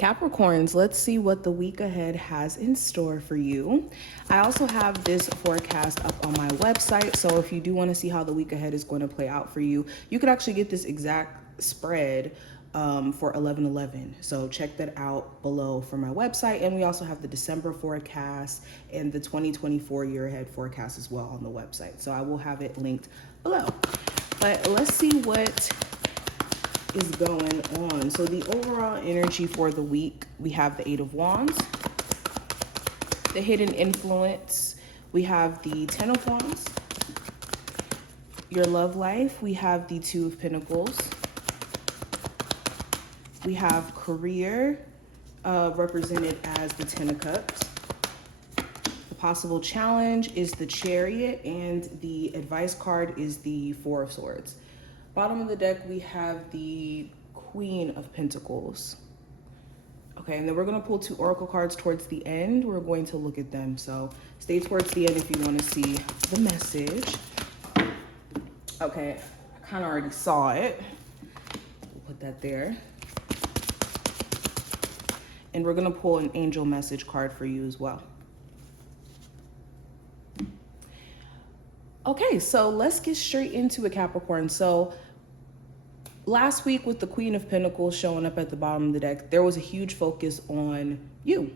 Capricorns, let's see what the week ahead has in store for you. I also have this forecast up on my website, so if you do want to see how the week ahead is going to play out for you, you could actually get this exact spread for 11/11. So check that out below from my website. And we also have the December forecast and the 2024 year ahead forecast as well on the website. So I will have it linked below. But let's see what is going on. So the overall energy for the week, we have the Eight of Wands, the hidden influence, we have the Ten of Wands, your love life, we have the Two of Pentacles, we have career represented as the Ten of Cups, the possible challenge is the Chariot, and the advice card is the Four of Swords. Bottom of the deck, we have the Queen of Pentacles. Okay, and then we're going to pull two oracle cards towards the end. We're going to look at them. So stay towards the end if you want to see the message. Okay, I kind of already saw it. We'll put that there. And we're going to pull an angel message card for you as well. Okay, so let's get straight into it, Capricorn. So last week with the Queen of Pentacles showing up at the bottom of the deck, there was a huge focus on you.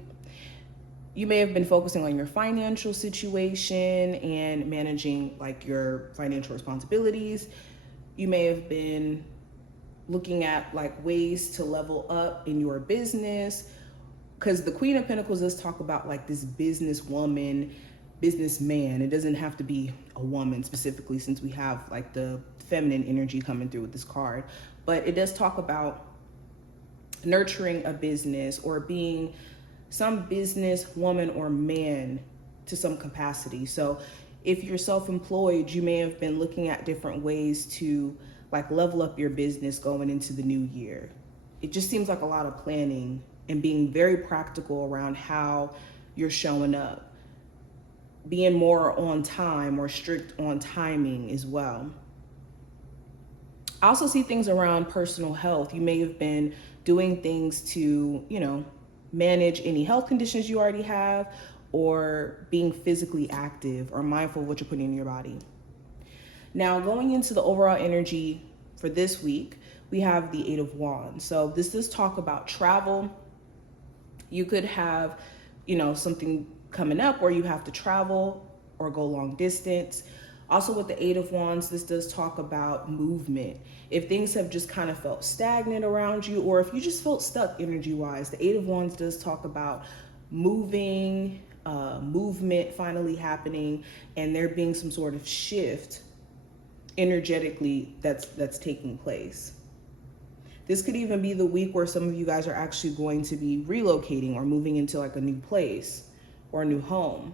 You may have been focusing on your financial situation and managing like your financial responsibilities. You may have been looking at like ways to level up in your business, because the Queen of Pentacles does talk about like this businesswoman, businessman. It doesn't have to be a woman specifically, since we have like the feminine energy coming through with this card, but it does talk about nurturing a business or being some business woman or man to some capacity. So if you're self-employed, you may have been looking at different ways to like level up your business going into the new year. It just seems like a lot of planning and being very practical around how you're showing up, being more on time or strict on timing as well. I also see things around personal health. You may have been doing things to, manage any health conditions you already have, or being physically active or mindful of what you're putting in your body. Now, going into the overall energy for this week, we have the Eight of Wands. So this does talk about travel. You could have, something coming up where you have to travel or go long distance. Also with the Eight of Wands, this does talk about movement. If things have just kind of felt stagnant around you, or if you just felt stuck energy-wise, the Eight of Wands does talk about moving, movement finally happening, and there being some sort of shift energetically that's taking place. This could even be the week where some of you guys are actually going to be relocating or moving into like a new place or a new home.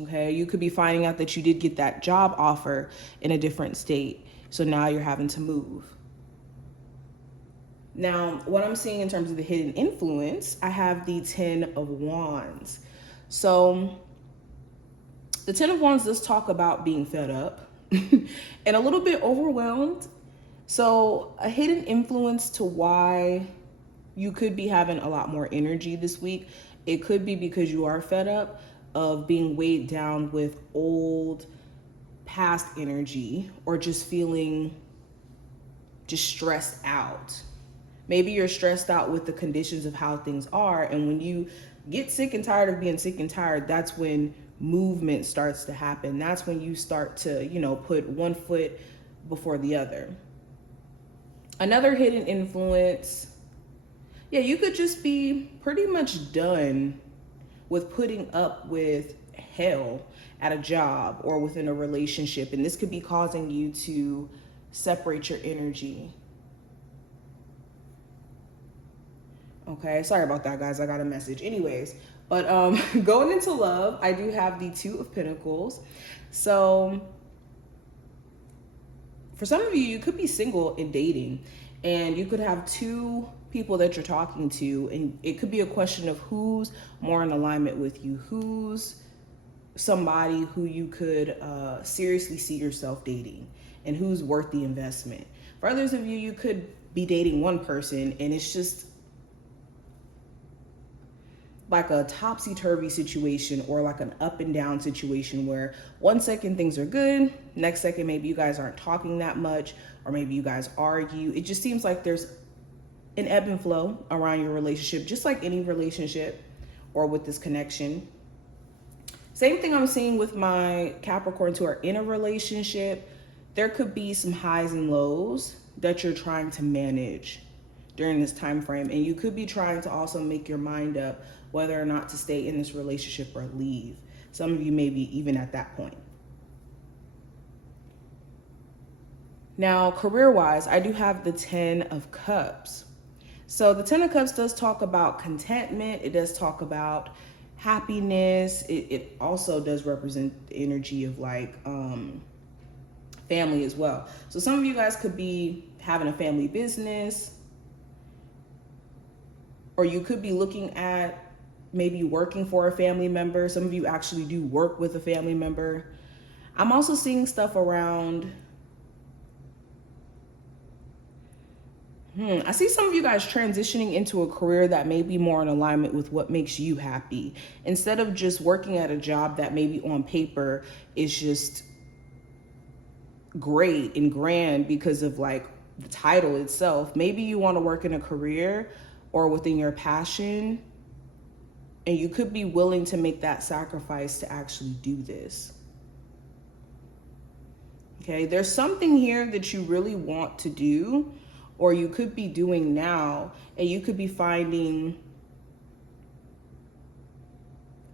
Okay, you could be finding out that you did get that job offer in a different state, so now you're having to move. Now, what I'm seeing in terms of the hidden influence, I have the Ten of Wands. So the Ten of Wands does talk about being fed up and a little bit overwhelmed. So a hidden influence to why you could be having a lot more energy this week. It could be because you are fed up of being weighed down with old past energy, or just feeling just stressed out. Maybe you're stressed out with the conditions of how things are. And when you get sick and tired of being sick and tired, that's when movement starts to happen. That's when you start to, put one foot before the other. Another hidden influence, you could just be pretty much done with putting up with hell at a job or within a relationship. And this could be causing you to separate your energy. Okay, sorry about that, guys. I got a message. Anyways, but going into love, I do have the Two of Pentacles. So for some of you, you could be single and dating, and you could have two people that you're talking to, and it could be a question of who's more in alignment with you, who's somebody who you could seriously see yourself dating, and who's worth the investment. For others of you, you could be dating one person and it's just like a topsy-turvy situation or like an up and down situation where one second things are good, next second maybe you guys aren't talking that much, or maybe you guys argue. It just seems like there's an ebb and flow around your relationship, just like any relationship or with this connection. Same thing I'm seeing with my Capricorns who are in a relationship. There could be some highs and lows that you're trying to manage during this time frame, and you could be trying to also make your mind up whether or not to stay in this relationship or leave. Some of you may be even at that point. Now, career-wise, I do have the 10 of Cups. So the 10 of Cups does talk about contentment. It does talk about happiness. It also does represent the energy of like family as well. So some of you guys could be having a family business, or you could be looking at maybe working for a family member. Some of you actually do work with a family member. I'm also seeing stuff around, I see some of you guys transitioning into a career that may be more in alignment with what makes you happy. Instead of just working at a job that maybe on paper is just great and grand because of like the title itself. Maybe you want to work in a career or within your passion, and you could be willing to make that sacrifice to actually do this. Okay, there's something here that you really want to do, or you could be doing now, and you could be finding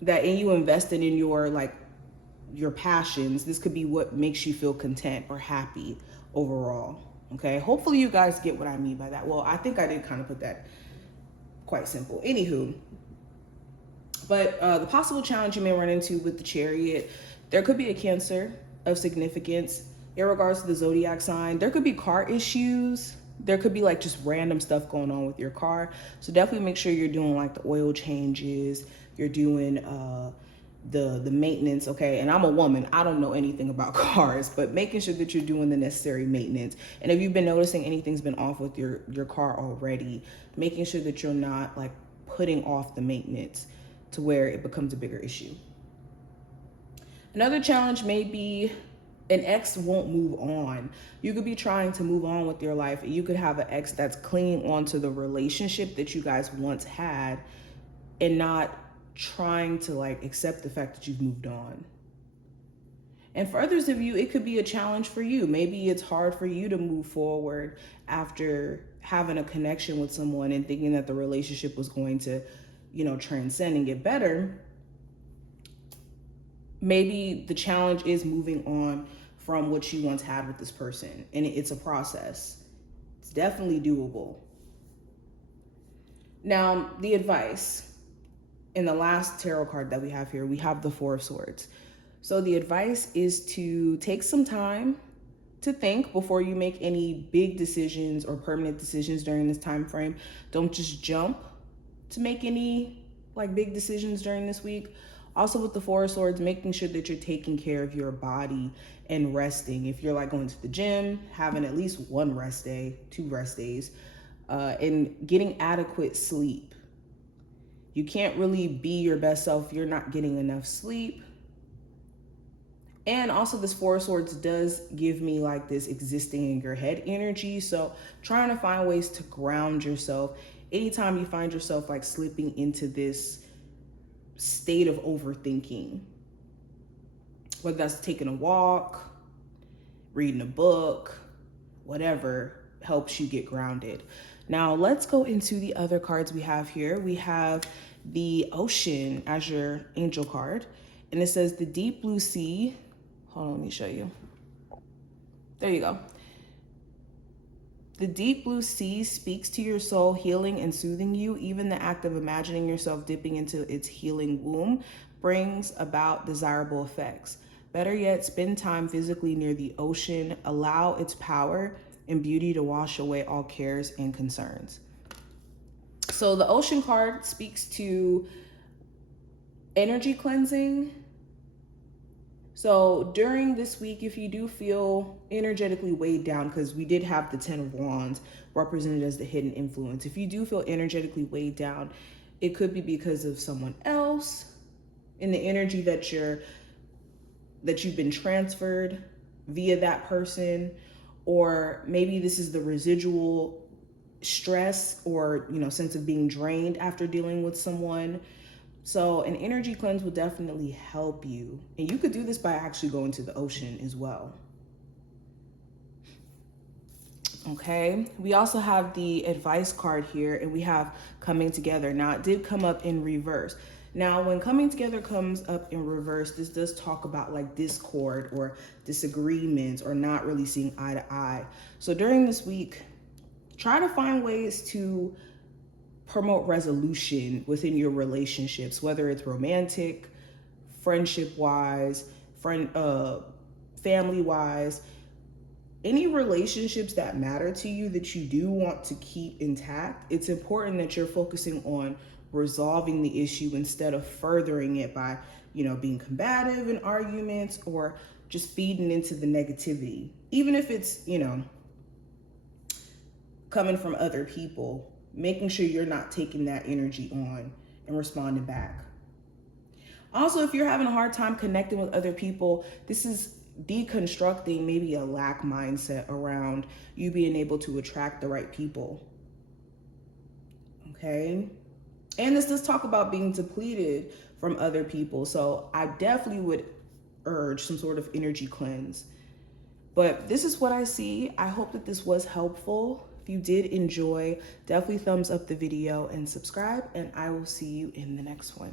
that in you invested in your passions, this could be what makes you feel content or happy overall. Okay, hopefully you guys get what I mean by that. Well, I think I did kind of put that quite simple. Anywho, but the possible challenge you may run into with the Chariot, there could be a Cancer of significance in regards to the zodiac sign. There could be car issues. There could be like just random stuff going on with your car. So definitely make sure you're doing like the oil changes, you're doing the maintenance, okay? And I'm a woman, I don't know anything about cars, but making sure that you're doing the necessary maintenance. And if you've been noticing anything's been off with your car already, making sure that you're not like putting off the maintenance to where it becomes a bigger issue. Another challenge may be an ex won't move on. You could be trying to move on with your life, and you could have an ex that's clinging on to the relationship that you guys once had and not trying to like accept the fact that you've moved on. And for others of you, it could be a challenge for you. Maybe it's hard for you to move forward after having a connection with someone and thinking that the relationship was going to, transcend and get better. Maybe the challenge is moving on from what you once had with this person, and it's a process. It's definitely doable. Now, the advice in the last tarot card that we have here, we have the Four of Swords. So the advice is to take some time to think before you make any big decisions or permanent decisions during this time frame. Don't just jump to make any like big decisions during this week. Also with the Four of Swords, making sure that you're taking care of your body and resting. If you're like going to the gym, having at least one rest day, 2 rest days, and getting adequate sleep. You can't really be your best self if you're not getting enough sleep. And also this Four of Swords does give me like this existing in your head energy. So trying to find ways to ground yourself. Anytime you find yourself like slipping into this state of overthinking, whether that's taking a walk, reading a book, whatever helps you get grounded. Now let's go into the other cards we have here. We have the Ocean as your angel card, and it says the deep blue sea. Hold on, let me show you. There you go. The deep blue sea speaks to your soul, healing and soothing you. Even the act of imagining yourself dipping into its healing womb brings about desirable effects. Better yet, spend time physically near the ocean. Allow its power and beauty to wash away all cares and concerns. So the Ocean card speaks to energy cleansing. So during this week, if you do feel energetically weighed down, because we did have the 10 of Wands represented as the hidden influence. If you do feel energetically weighed down, It could be because of someone else in the energy that you've been transferred via that person, or maybe this is the residual stress or sense of being drained after dealing with someone. So an energy cleanse will definitely help you, and you could do this by actually going to the ocean as well. Okay, we also have the advice card here, and we have coming together. Now, it did come up in reverse. Now, when coming together comes up in reverse, this does talk about like discord or disagreements or not really seeing eye to eye. So during this week, try to find ways to promote resolution within your relationships, whether it's romantic, friendship-wise, family-wise. Any relationships that matter to you that you do want to keep intact, it's important that you're focusing on resolving the issue instead of furthering it by, being combative in arguments or just feeding into the negativity. Even if it's, coming from other people, making sure you're not taking that energy on and responding back. Also, if you're having a hard time connecting with other people, this is deconstructing maybe a lack mindset around you being able to attract the right people. Okay? And this does talk about being depleted from other people. So I definitely would urge some sort of energy cleanse. But this is what I see. I hope that this was helpful. If you did enjoy, definitely thumbs up the video and subscribe, and I will see you in the next one.